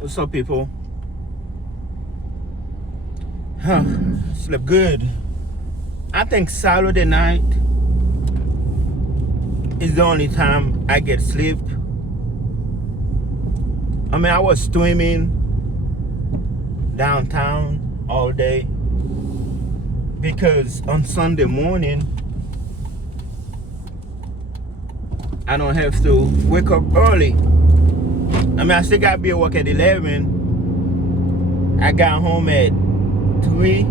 What's up, people? Huh, slept good. I think Saturday night is the only time I get sleep. I mean, I was swimming downtown all day because on Sunday morning I don't have to wake up early. I mean, I still got to be at work at 11. I got home at 3.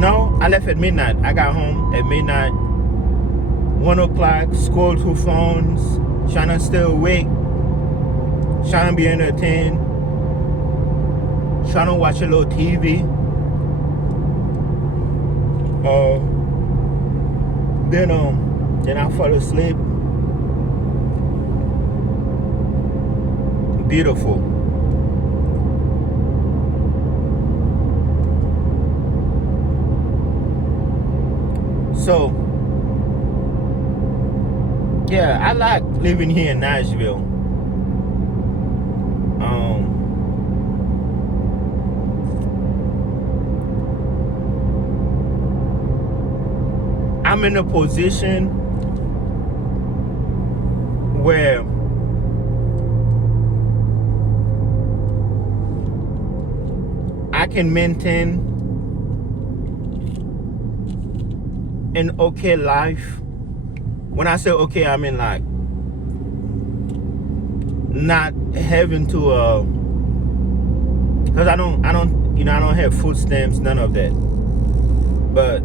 No, I left at midnight. I got home at midnight. 1 o'clock, scroll through phones, trying to stay awake, trying to be entertained, trying to watch a little TV. Then I fall asleep. Beautiful. So, yeah, I like living here in Nashville. I'm in a position where I can maintain an okay life. When I say okay, I mean like not having to because I don't have food stamps, none of that. But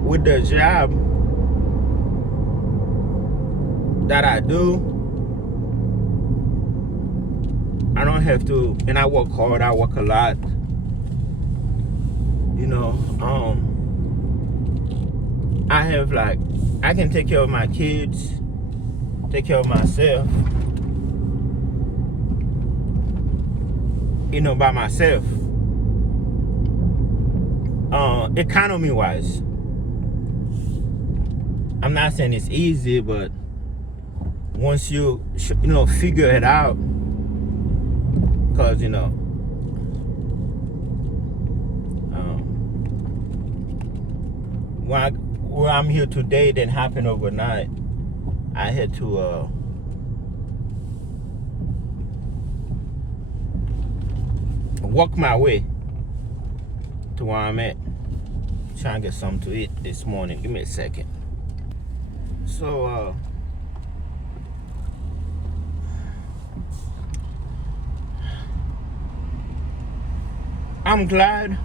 with the job that I do, I don't have to, and I work hard, I work a lot. I have I can take care of my kids, take care of myself, by myself. Economy wise, I'm not saying it's easy, but once you figure it out, because where I'm here today didn't happen overnight. I had to work my way to where I'm at. Trying to get something to eat this morning. Give me a second. So I'm glad.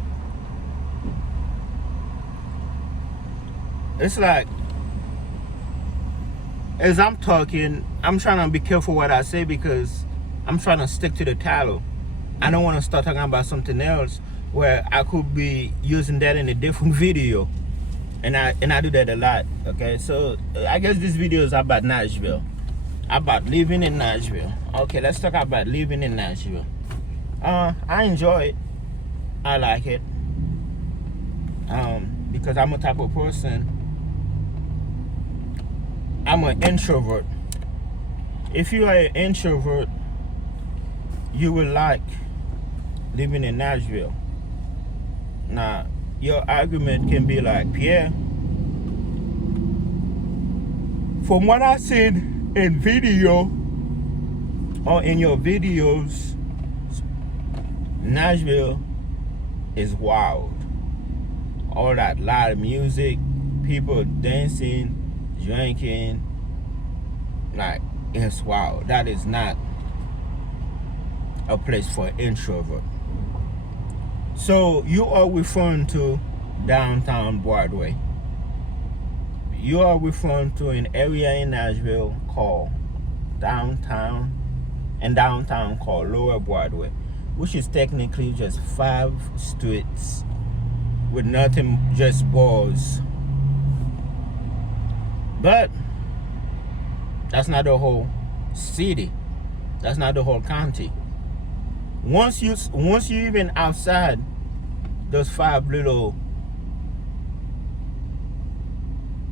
It's like, as I'm talking, I'm trying to be careful what I say because I'm trying to stick to the title. I don't want to start talking about something else where I could be using that in a different video. And I do that a lot. Okay, so I guess this video is about Nashville. About living in Nashville. Okay, let's talk about living in Nashville. I enjoy it. I like it. Because I'm a type of person. I'm an introvert. If you are an introvert, you will like living in Nashville. Now, your argument can be like, Pierre, from what I've seen in video or in your videos, Nashville is wild. All that loud music, people dancing, drinking, it's wild. That is not a place for an introvert. So you are referring to downtown Broadway. You are referring to an area in Nashville called downtown, and downtown called Lower Broadway, which is technically just 5 streets with nothing, just bars. But that's not the whole city. That's not the whole county. Once you even outside those 5 little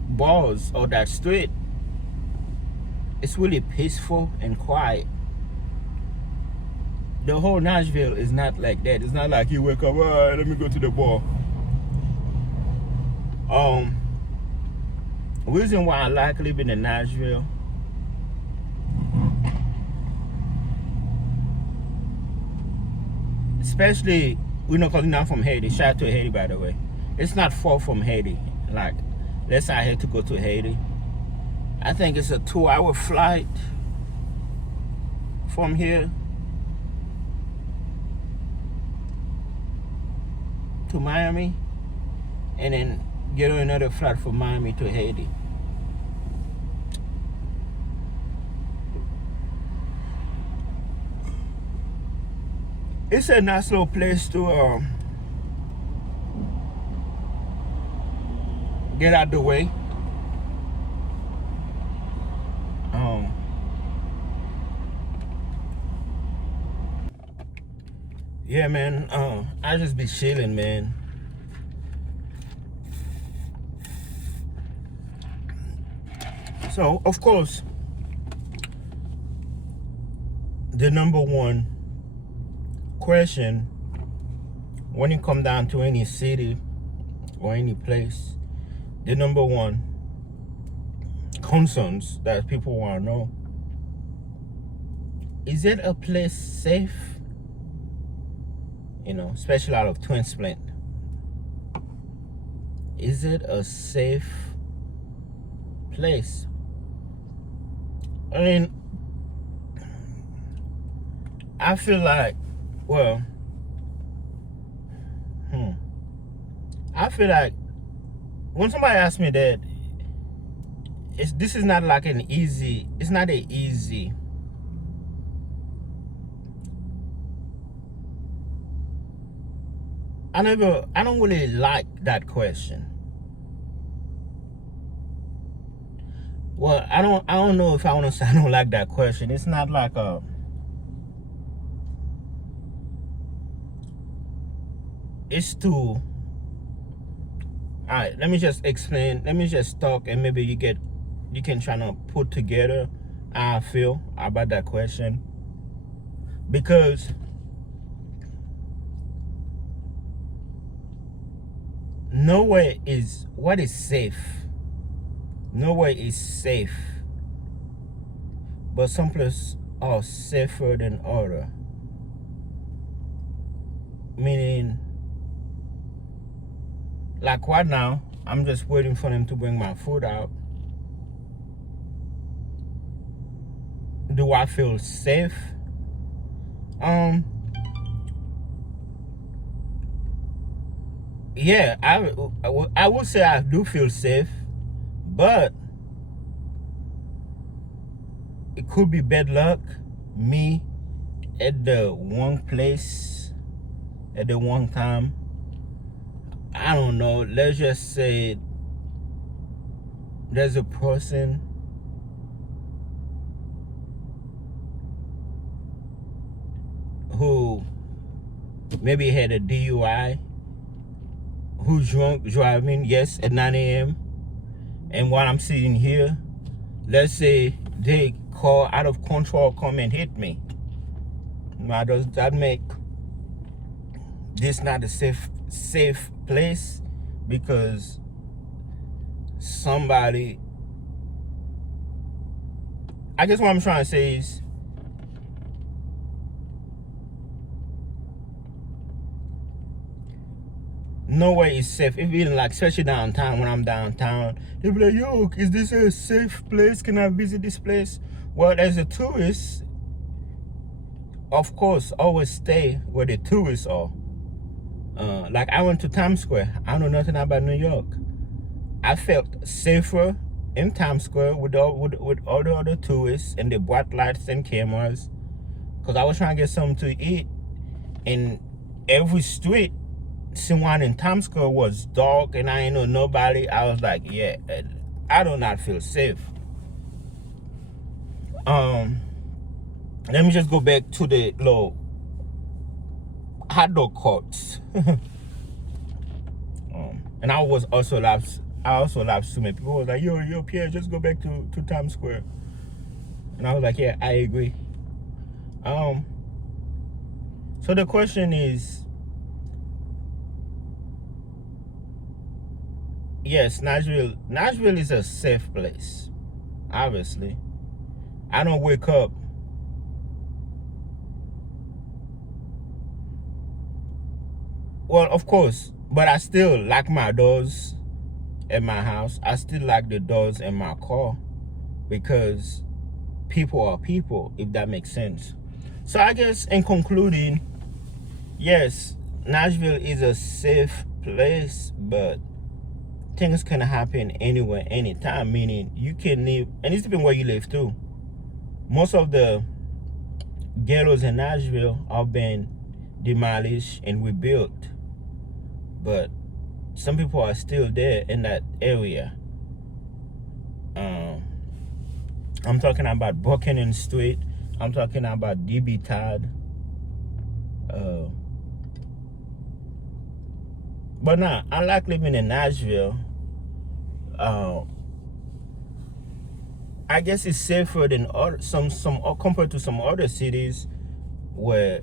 bars or that street, it's really peaceful and quiet. The whole Nashville is not like that. It's not like you wake up, all right, let me go to the bar. Reason why I like living in Nashville, especially, because I'm from Haiti. Shout out to Haiti, by the way. It's not far from Haiti. Like, let's say I had to go to Haiti. I think it's a 2-hour flight from here to Miami, and then get on another flight from Miami to Haiti. It's a nice little place to get out the way. Yeah, man. I just be chilling, man. So, of course, the number one question when it come down to any city or any place, the number one concerns that people want to know, is it a place safe? Especially out of Twin Splint. Is it a safe place? I mean, I feel like, I feel like when somebody asks me that, this is not like it's not an easy. I don't really like that question. Well, I don't know if I want to say I don't like that question. It's not like it's too. All right, let me just explain. Let me just talk, and maybe you can try to put together how I feel about that question. Because nowhere is safe. Nowhere is safe, but some places are safer than other. Meaning, like right now, I'm just waiting for them to bring my food out. Do I feel safe? Yeah, I would say I do feel safe, but it could be bad luck, me at the wrong place at the wrong time. I don't know, let's just say there's a person who maybe had a DUI, who's drunk driving, yes, at 9 a.m. And while I'm sitting here, let's say they car out of control come and hit me. Now, does that make this not a safe place? Because somebody, I guess what I'm trying to say is, nowhere is safe. Even like, especially downtown, when I'm downtown, they'll be like, yo, is this a safe place? Can I visit this place? Well, as a tourist, of course, always stay where the tourists are. Like, I went to Times Square. I don't know nothing about New York. I felt safer in Times Square with all the other tourists and the bright lights and cameras, because I was trying to get something to eat. And every street, someone in Times Square was dark and I ain't know nobody. I was like, yeah, I do not feel safe. Let me just go back to the little hot dog carts. And I also laughed so many people was like, yo, Pierre, just go back to Times Square. And I was like, yeah, I agree. Um, so the question is, yes, Nashville is a safe place. Obviously, I don't wake up. Well, of course, but I still lock my doors at my house. I still lock the doors in my car because people are people, if that makes sense. So I guess in concluding, yes, Nashville is a safe place, but things can happen anywhere, anytime, meaning you can live, and it's depends where you live too. Most of the ghettos in Nashville have been demolished and rebuilt, but some people are still there in that area. I'm talking about Buchanan Street. I'm talking about DB Todd. But now, I like living in Nashville. I guess it's safer than some compared to some other cities where,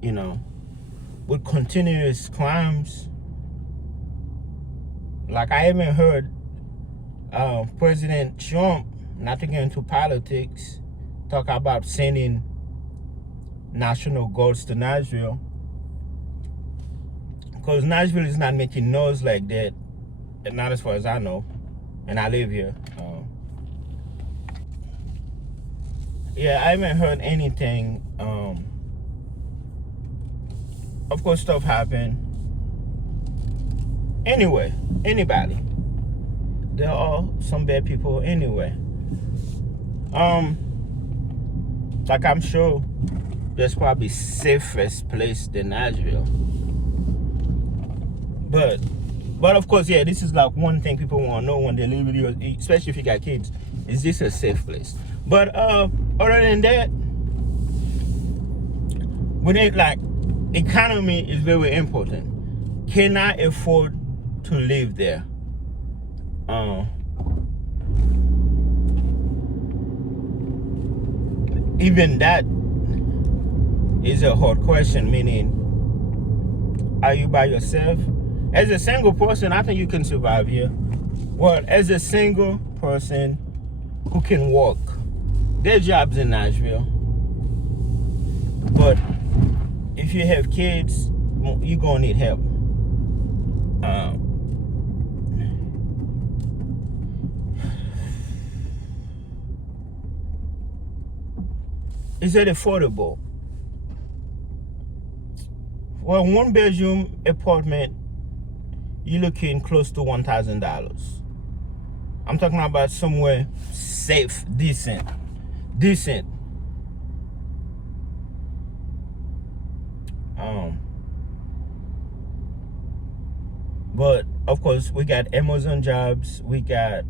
you know, with continuous crimes. Like I haven't heard President Trump, not to get into politics, talk about sending national guards to Nashville, because Nashville is not making noise like that, and not as far as I know, and I live here. Yeah, I haven't heard anything. Of course, stuff happened. Anyway, anybody. There are some bad people anyway. Like I'm sure there's probably safest place than Nashville. But of course, yeah, this is like one thing people want to know when they live with you, especially if you got kids. Is this a safe place? But other than that, when it like economy is very important. Can I afford to live there? Even that is a hard question, meaning, are you by yourself? As a single person, I think you can survive here. Well, as a single person who can work, there are jobs in Nashville. But if you have kids, you're going to need help. Is it affordable? Well, one bedroom apartment, you're looking close to $1,000. I'm talking about somewhere safe, decent. But of course, we got Amazon jobs. We got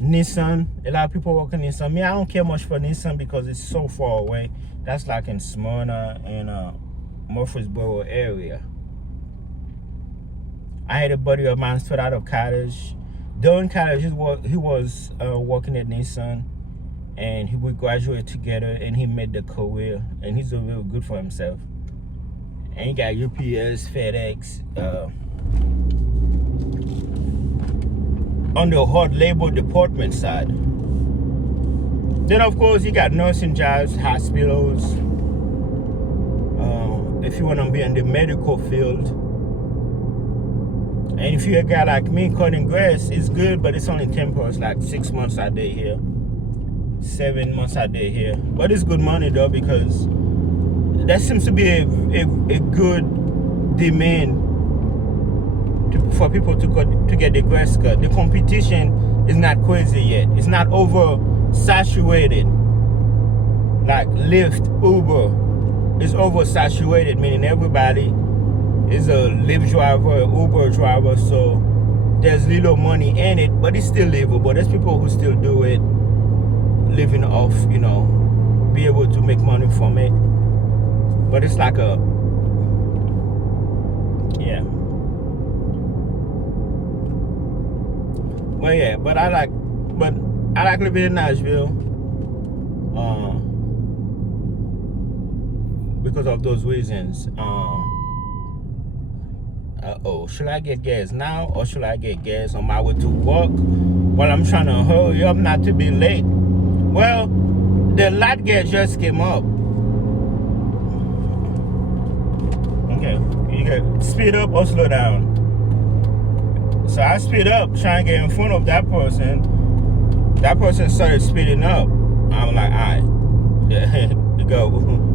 Nissan. A lot of people work in Nissan. Me, I don't care much for Nissan because it's so far away. That's like in Smyrna and Murfreesboro area. I had a buddy of mine straight out of college. During college, he was working at Nissan, and we graduated together, and he made the career, and he's doing real good for himself. And he got UPS, FedEx, on the hard labor department side. Then of course you got nursing jobs, hospitals. If you want to be in the medical field, and if you're a guy like me, cutting grass is good, but it's only temporary. It's like 6 months out there here, 7 months out there here. But it's good money though, because that seems to be a good demand for people to get the grass cut. The competition is not crazy yet. It's not oversaturated. Like Lyft, Uber is oversaturated, meaning everybody is a Lyft driver, Uber driver, so there's little money in it, but it's still livable. There's people who still do it, living off, be able to make money from it. But it's like yeah. But I like living in Nashville because of those reasons. Should I get gas now or should I get gas on my way to work while I'm trying to hurry up not to be late? Well, the light gas just came up. Okay, you can speed up or slow down. So I speed up, trying to get in front of that person. That person started speeding up. I'm like, all right, go. Well,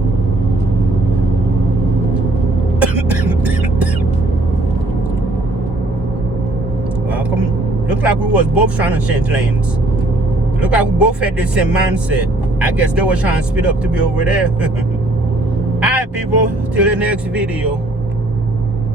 look like we was both trying to change lanes. Look like we both had the same mindset. I guess they were trying to speed up to be over there. All right, people, till the next video.